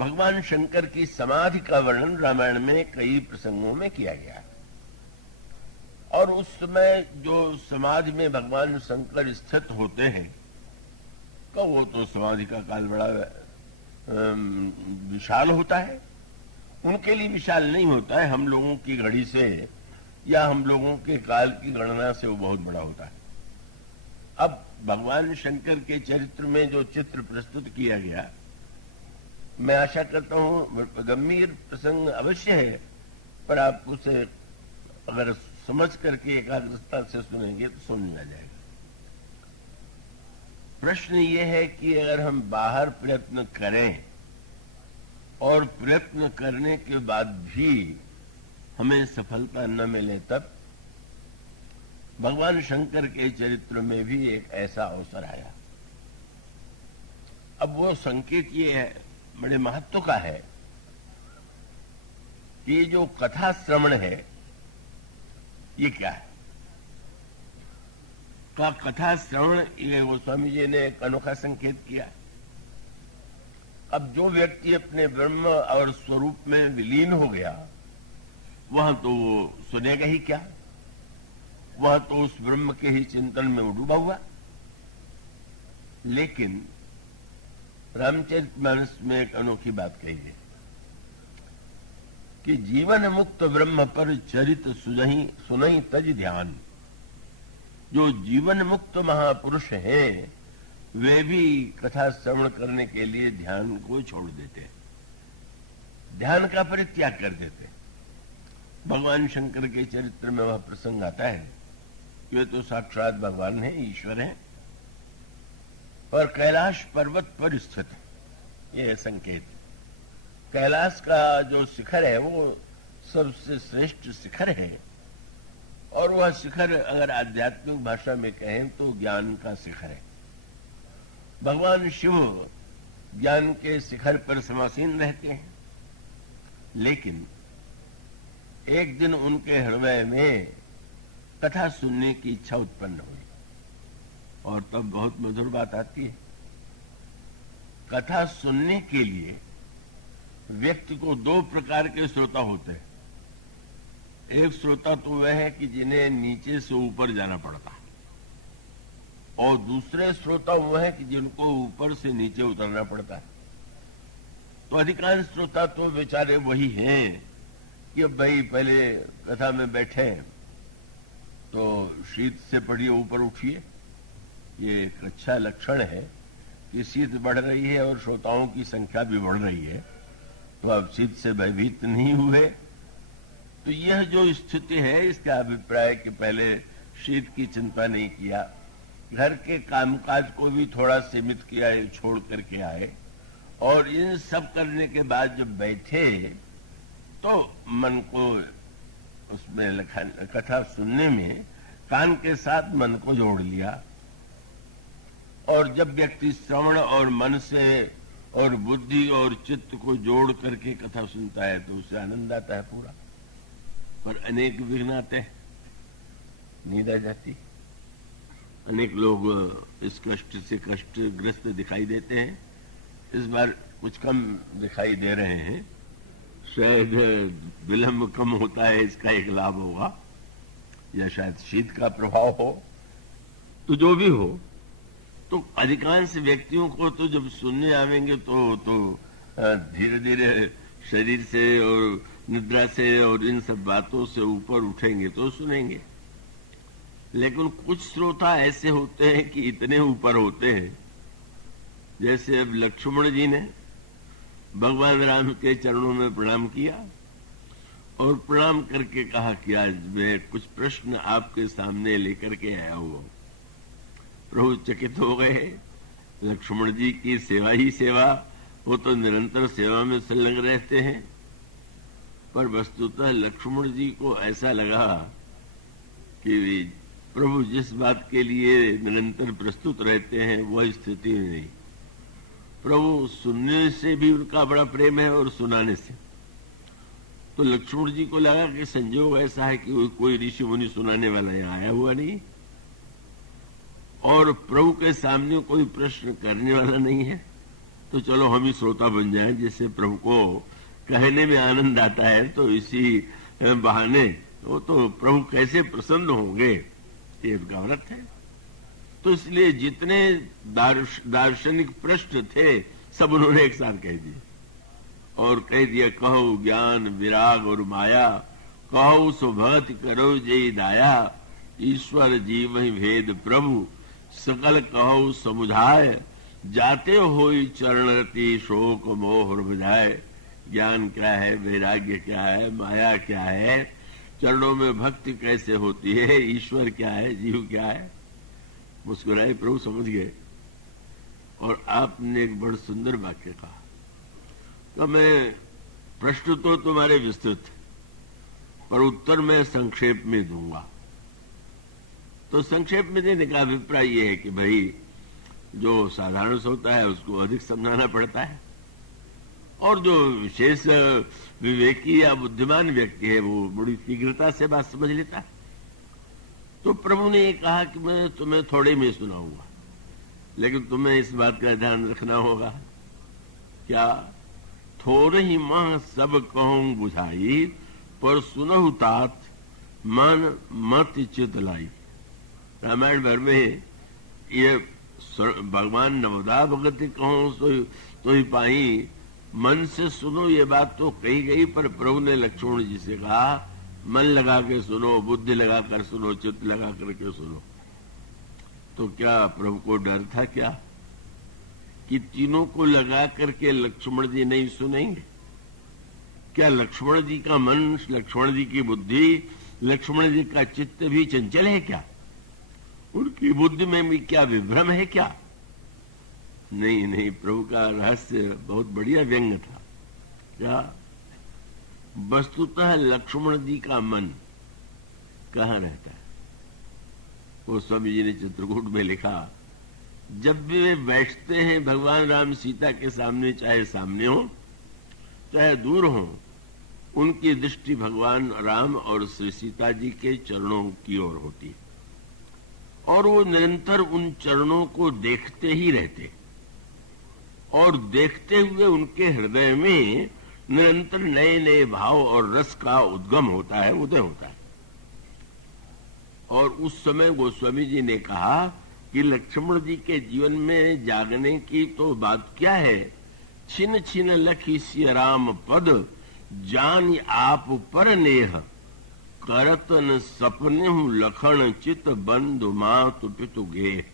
भगवान शंकर की समाधि का वर्णन रामायण में कई प्रसंगों में किया गया और उस समय जो समाधि में भगवान शंकर स्थित होते हैं तो वो तो समाधि का काल बड़ा विशाल होता है। उनके लिए विशाल नहीं होता है, हम लोगों की घड़ी से या हम लोगों के काल की गणना से वो बहुत बड़ा होता है। अब भगवान शंकर के चरित्र में जो चित्र प्रस्तुत किया गया, मैं आशा करता हूं गंभीर प्रसंग अवश्य है, पर आप उसे अगर समझ करके एकाग्रता से सुनेंगे तो समझ में आ जाएगा। प्रश्न ये है कि अगर हम बाहर प्रयत्न करें और प्रयत्न करने के बाद भी हमें सफलता न मिले, तब भगवान शंकर के चरित्र में भी एक ऐसा अवसर आया। अब वो संकेत ये है, बड़े महत्व का है कि जो कथा श्रवण है ये क्या है। तो कथा श्रवण, ये गोस्वामी जी ने एक अनोखा संकेत किया। अब जो व्यक्ति अपने ब्रह्म और स्वरूप में विलीन हो गया, वह तो सुनेगा ही क्या, वह तो उस ब्रह्म के ही चिंतन में डूबा हुआ। लेकिन रामचरितमानस में एक अनोखी बात कही है कि जीवन मुक्त ब्रह्म पर चरित सुनहि तज ध्यान। जो जीवन मुक्त महापुरुष हैं वे भी कथा श्रवण करने के लिए ध्यान को छोड़ देते हैं, ध्यान का परित्याग कर देते हैं। भगवान शंकर के चरित्र में वह प्रसंग आता है, वे तो साक्षात भगवान हैं, ईश्वर हैं और कैलाश पर्वत पर स्थित है। यह संकेत, कैलाश का जो शिखर है वो सबसे श्रेष्ठ शिखर है और वह शिखर अगर आध्यात्मिक भाषा में कहें तो ज्ञान का शिखर है। भगवान शिव ज्ञान के शिखर पर समासीन रहते हैं, लेकिन एक दिन उनके हृदय में कथा सुनने की इच्छा उत्पन्न हुई और तब बहुत मधुर बात आती है। कथा सुनने के लिए व्यक्ति को दो प्रकार के श्रोता होते हैं। एक श्रोता तो वह है कि जिन्हें नीचे से ऊपर जाना पड़ता है और दूसरे श्रोता वह है कि जिनको ऊपर से नीचे उतरना पड़ता है। तो अधिकांश श्रोता तो बेचारे वही हैं कि अब भाई पहले कथा में बैठे तो शीत से पढ़िए, ऊपर उठिए। ये एक अच्छा लक्षण है कि शीत बढ़ रही है और श्रोताओं की संख्या भी बढ़ रही है, तो अब शीत से भयभीत नहीं हुए। तो यह जो स्थिति है, इसका अभिप्राय कि पहले शीत की चिंता नहीं किया, घर के कामकाज को भी थोड़ा सीमित किया, छोड़ करके आए और इन सब करने के बाद जब बैठे तो मन को उसमें कथा सुनने में कान के साथ मन को जोड़ लिया। और जब व्यक्ति श्रवण और मन से और बुद्धि और चित्त को जोड़ करके कथा सुनता है तो उसे आनंद आता है पूरा। पर अनेक विघ्न आते हैं, नींद आ जाती, अनेक लोग इस कष्ट से कष्टग्रस्त दिखाई देते हैं। इस बार कुछ कम दिखाई दे रहे हैं, शायद विलंब कम होता है, इसका एक लाभ होगा, या शायद शीत का प्रभाव हो। तो जो भी हो, तो अधिकांश व्यक्तियों को तो जब सुनने आवेंगे तो धीरे धीरे शरीर से और निद्रा से और इन सब बातों से ऊपर उठेंगे तो सुनेंगे। लेकिन कुछ श्रोता ऐसे होते हैं कि इतने ऊपर होते हैं, जैसे अब लक्ष्मण जी ने भगवान राम के चरणों में प्रणाम किया और प्रणाम करके कहा कि आज मैं कुछ प्रश्न आपके सामने लेकर के आया हुआ। प्रभु चकित हो गए। लक्ष्मण जी की सेवा ही सेवा, वो तो निरंतर सेवा में संलग्न रहते हैं, पर वस्तुतः लक्ष्मण जी को ऐसा लगा कि प्रभु जिस बात के लिए निरंतर प्रस्तुत रहते हैं वह स्थिति नहीं। प्रभु सुनने से भी उनका बड़ा प्रेम है और सुनाने से। तो लक्ष्मण जी को लगा कि संजोग ऐसा है कि कोई ऋषि मुनि सुनाने वाला यहाँ आया हुआ नहीं और प्रभु के सामने कोई प्रश्न करने वाला नहीं है, तो चलो हम ही श्रोता बन जाएं, जिससे प्रभु को कहने में आनंद आता है। तो इसी बहाने वो तो प्रभु कैसे प्रसन्न होंगे, ये उनका व्रत है। तो इसलिए जितने दार्शनिक प्रश्न थे सब उन्होंने एक साथ कह दिए और कह दिया, कहो ज्ञान विराग और माया, कहो सुभत करो जय दाया, ईश्वर जीव ही भेद प्रभु, सकल कहो समुदाय, जाते होई चरणरति शोक मोह बुझाए। ज्ञान क्या है, वैराग्य क्या है, माया क्या है, चरणों में भक्ति कैसे होती है, ईश्वर क्या है, जीव क्या है। मुस्कुराए प्रभु, समझ गए। और आपने एक बड़ा सुंदर वाक्य कहा। तो मैं प्रश्न तो तुम्हारे विस्तृत, पर उत्तर मैं संक्षेप में दूंगा। तो संक्षेप में देने का अभिप्राय यह है कि भाई जो साधारण होता है उसको अधिक समझाना पड़ता है, और जो विशेष विवेकी या बुद्धिमान व्यक्ति है वो बड़ी शीघ्रता से बात समझ लेता है। तो प्रभु ने ये कहा कि मैं तुम्हें थोड़े में सुनाऊंगा, लेकिन तुम्हें इस बात का ध्यान रखना होगा। क्या? थोड़े ही माह सब कहूं बुझाई, पर सुनहु तात मन मत चित लाई। रामायण भर में ये भगवान नवदा भगति कहूं तो ही पाई, मन से सुनो ये बात तो कही गई, पर प्रभु ने लक्ष्मण जी से कहा मन लगा के सुनो, बुद्धि लगा कर सुनो, चित्त लगा करके सुनो। तो क्या प्रभु को डर था क्या कि तीनों को लगा करके लक्ष्मण जी नहीं सुनेंगे? क्या लक्ष्मण जी का मन, लक्ष्मण जी की बुद्धि, लक्ष्मण जी का चित्त भी चंचल है क्या? उनकी बुद्धि में भी क्या विभ्रम है क्या? नहीं नहीं, प्रभु का रहस्य बहुत बढ़िया व्यंग था। क्या? वस्तुतः लक्ष्मण जी का मन कहाँ रहता है? वो स्वामी जी ने चित्रकूट में लिखा, जब भी वे बैठते हैं भगवान राम सीता के सामने, चाहे सामने हो चाहे दूर हो, उनकी दृष्टि भगवान राम और श्री सीता जी के चरणों की ओर होती है, और वो निरंतर उन चरणों को देखते ही रहते, और देखते हुए उनके हृदय में निरंतर नए नए भाव और रस का उद्गम होता है, उदय होता है। और उस समय गोस्वामी जी ने कहा कि लक्ष्मण जी के जीवन में जागने की तो बात क्या है, छिन छिन लखी सिय राम पद, जान आप पर नेह, करतन सपने हूं लखन चित बंधु मातु पितु गे।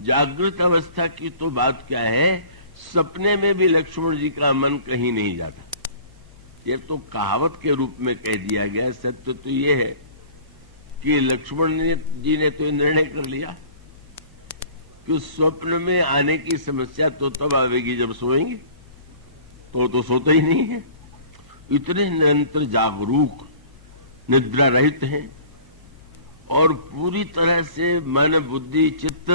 जागृत अवस्था की तो बात क्या है, सपने में भी लक्ष्मण जी का मन कहीं नहीं जाता। ये तो कहावत के रूप में कह दिया गया। सत्य तो ये है कि लक्ष्मण जी ने तो निर्णय कर लिया कि स्वप्न में आने की समस्या तो तब आवेगी जब सोएंगे, तो सोते ही नहीं है। इतने निरंतर जागरूक, निद्रा रहित हैं, और पूरी तरह से मन बुद्धि चित्त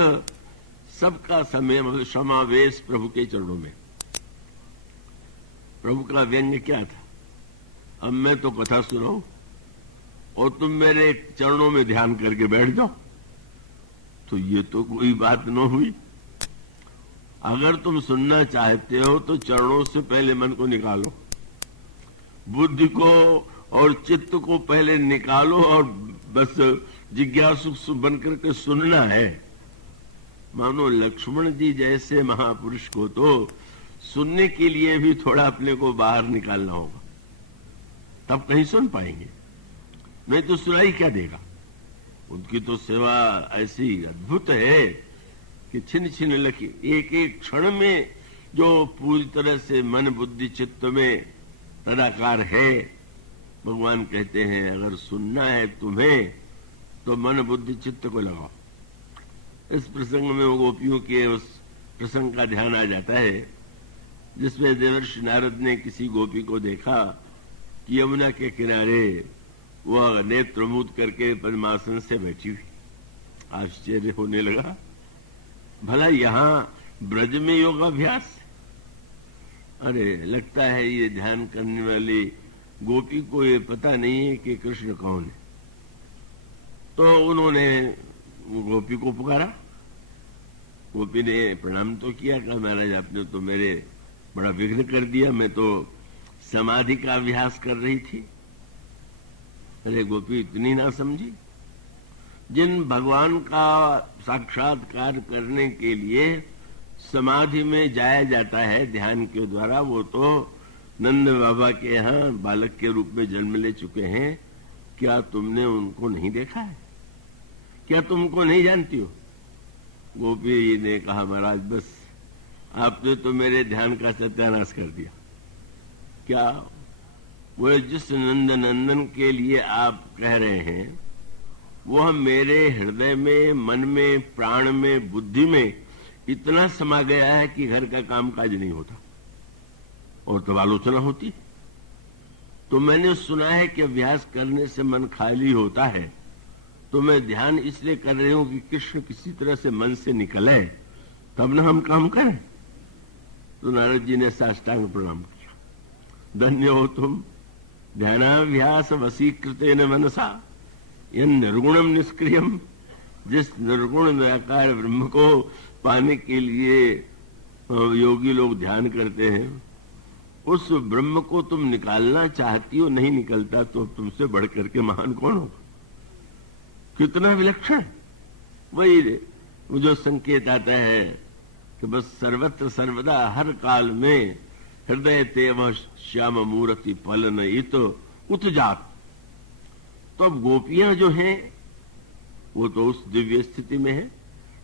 सबका समय समावेश प्रभु के चरणों में। प्रभु का व्यंग क्या था? अब मैं तो कथा सुनाऊं और तुम मेरे चरणों में ध्यान करके बैठ जाओ, तो ये तो कोई बात न हुई। अगर तुम सुनना चाहते हो तो चरणों से पहले मन को निकालो, बुद्धि को और चित्त को पहले निकालो, और बस जिज्ञासु बन करके सुनना है। मानो लक्ष्मण जी जैसे महापुरुष को तो सुनने के लिए भी थोड़ा अपने को बाहर निकालना होगा, तब कहीं सुन पाएंगे, नहीं तो सुनाई क्या देगा। उनकी तो सेवा ऐसी अद्भुत है कि छिन छिन लखी, एक एक क्षण में जो पूरी तरह से मन बुद्धि चित्त में तदाकार है। भगवान कहते हैं अगर सुनना है तुम्हें तो मन बुद्धि चित्त को लगाओ। इस प्रसंग में वो गोपियों के उस प्रसंग का ध्यान आ जाता है जिसमें देवर्षि नारद ने किसी गोपी को देखा कि यमुना के किनारे वह नेत्र मूद करके पद्मासन से बैठी हुई। आश्चर्य होने लगा, भला यहाँ ब्रज में योगाभ्यास? अरे लगता है ये ध्यान करने वाली गोपी को ये पता नहीं है कि कृष्ण कौन है। तो उन्होंने गोपी को पुकारा गोपी ने प्रणाम तो किया, कहा महाराज आपने तो मेरे बड़ा विघ्न कर दिया, मैं तो समाधि का अभ्यास कर रही थी। अरे गोपी इतनी ना समझी, जिन भगवान का साक्षात्कार करने के लिए समाधि में जाया जाता है ध्यान के द्वारा, वो तो नंद बाबा के यहाँ बालक के रूप में जन्म ले चुके हैं। क्या तुमने उनको नहीं देखा है? क्या तुमको नहीं जानती हो? गोपी ने कहा महाराज बस आपने तो मेरे ध्यान का सत्यानाश कर दिया। क्या वो जिस नंद नंदन के लिए आप कह रहे हैं वह मेरे हृदय में, मन में, प्राण में, बुद्धि में इतना समा गया है कि घर का काम काज नहीं होता और तो आलोचना होती। तो मैंने सुना है कि अभ्यास करने से मन खाली होता है, तो मैं ध्यान इसलिए कर रही हूं कि कृष्ण किसी तरह से मन से निकले, तब न हम काम करें। तो नारद जी ने साष्टांग प्रणाम किया, धन्य हो तुम, ध्यानाभ्यास वसीकृतेन मनसा यन निर्गुणम निष्क्रियम। जिस निर्गुण निराकार ब्रह्म को पाने के लिए योगी लोग ध्यान करते हैं, उस ब्रह्म को तुम निकालना चाहती हो, नहीं निकलता, तो तुमसे बढ़कर के महान कौन होगा? कितना विलक्षण। वही जो संकेत आता है कि बस सर्वत्र सर्वदा हर काल में हृदय तेव श्याम मूर्ति फलन इत उत्जात। तो अब गोपियां जो हैं वो तो उस दिव्य स्थिति में है,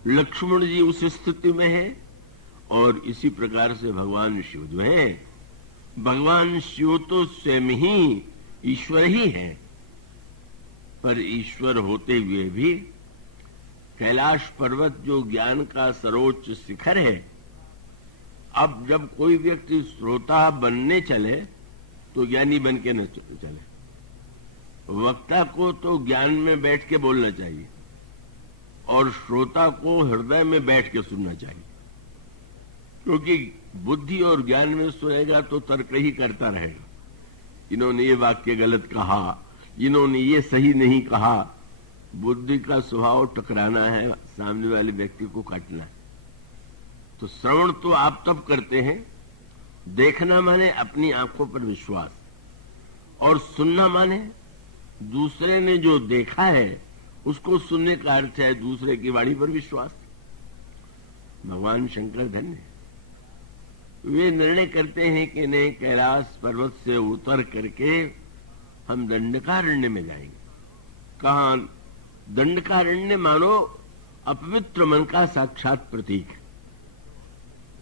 लक्ष्मण जी उस स्थिति में है, और इसी प्रकार से भगवान शिव जो है, भगवान शिव तो स्वयं ही ईश्वर ही है, पर ईश्वर होते हुए भी कैलाश पर्वत जो ज्ञान का सर्वोच्च शिखर है, अब जब कोई व्यक्ति श्रोता बनने चले तो ज्ञानी बन के न चले। वक्ता को तो ज्ञान में बैठ के बोलना चाहिए और श्रोता को हृदय में बैठ के सुनना चाहिए, क्योंकि बुद्धि और ज्ञान में सुनेगा तो तर्क ही करता रहेगा, इन्होंने ये वाक्य गलत कहा, इन्होंने ये सही नहीं कहा। बुद्धि का स्वभाव टकराना है, सामने वाले व्यक्ति को काटना है। तो श्रवण तो आप तब करते हैं, देखना माने अपनी आंखों पर विश्वास, और सुनना माने दूसरे ने जो देखा है उसको सुनने का अर्थ है दूसरे की वाणी पर विश्वास। भगवान शंकर धन्य, वे निर्णय करते हैं कि नहीं, कैलाश पर्वत से उतर करके हम दंडकारण्य में जाएंगे। कहां? दंडकारण्य मानो अपवित्र मन का साक्षात प्रतीक है।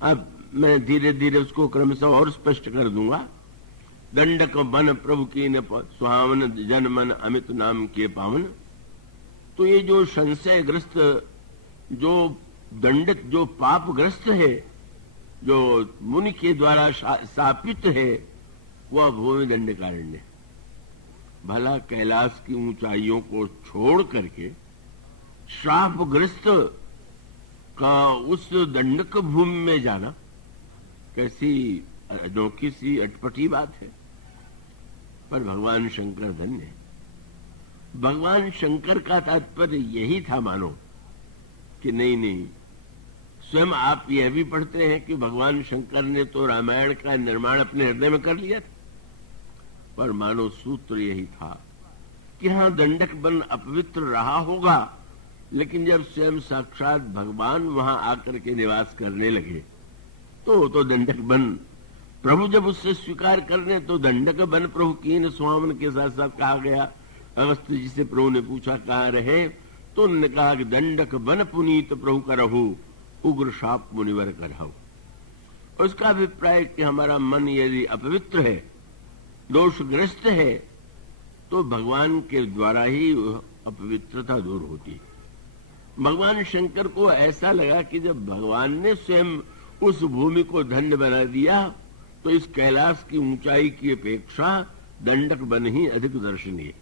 अब मैं धीरे धीरे उसको क्रमशः और स्पष्ट कर दूंगा। दंडक बन प्रभु की न सुहावन, जन मन अमित नाम के पावन। तो ये जो संशयग्रस्त, जो दंडित, जो पापग्रस्त है, जो मुनि के द्वारा शापित है, वह भूमि दंडकारण्य। भला कैलाश की ऊंचाइयों को छोड़ करके श्रापग्रस्त का उस दंडक भूमि में जाना कैसी अनोखी सी अटपटी बात है। पर भगवान शंकर धन्य है। भगवान शंकर का तात्पर्य यही था मानो कि नहीं, स्वयं आप यह भी पढ़ते हैं कि भगवान शंकर ने तो रामायण का निर्माण अपने हृदय में कर लिया था, पर मानो सूत्र यही था कि हाँ, दंडक वन अपवित्र रहा होगा, लेकिन जब स्वयं साक्षात भगवान वहां आकर के निवास करने लगे तो दंडक वन प्रभु जब उससे स्वीकार करने, तो दंडक वन प्रभु कीन स्वामन के साथ साथ कहा गया। अगस्त्य जी से प्रभु ने पूछा कहाँ रहे, तो उन्होंने कहा कि दंडक वन पुनीत प्रभु करहु, उग्र शाप मुनिवर करहु। उसका अभिप्राय कि हमारा मन यदि अपवित्र है, दोषग्रस्त है, तो भगवान के द्वारा ही अपवित्रता दूर होती है। भगवान शंकर को ऐसा लगा कि जब भगवान ने स्वयं उस भूमि को धन्य बना दिया, तो इस कैलाश की ऊंचाई की अपेक्षा दंडक वन ही अधिक दर्शनीय।